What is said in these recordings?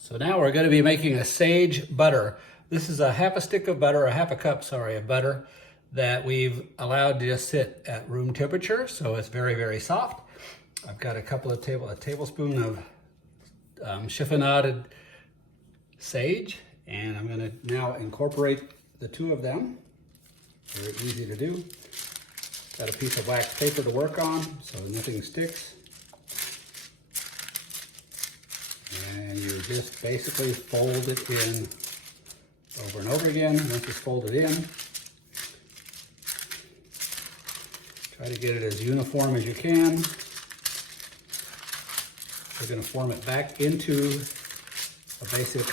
So now we're going to be making a sage butter. This is a half a stick of butter, a cup of butter that we've allowed to just sit at room temperature, so it's very, very soft. I've got a tablespoon of chiffonaded sage, and I'm going to now incorporate the two of them. Very easy to do. Got a piece of wax paper to work on so nothing sticks. And you just basically fold it in over and over again. Once it's folded in, try to get it as uniform as you can. We're going to form it back into a basic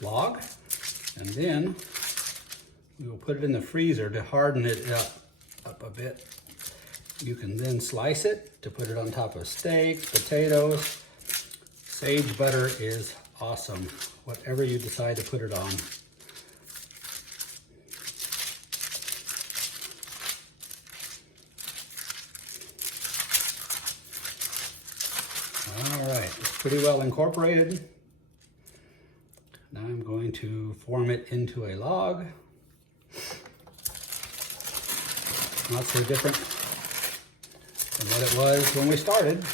log, and then we will put it in the freezer to harden it up a bit. You can then slice it to put it on top of steak, potatoes. Sage butter is awesome, whatever you decide to put it on. All right, it's pretty well incorporated. Now I'm going to form it into a log. Not so different than what it was when we started.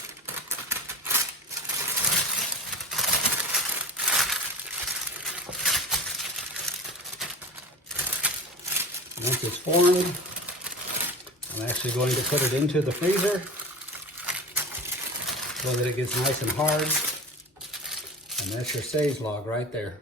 Once it's formed, I'm actually going to put it into the freezer so that it gets nice and hard. And that's your sage log right there.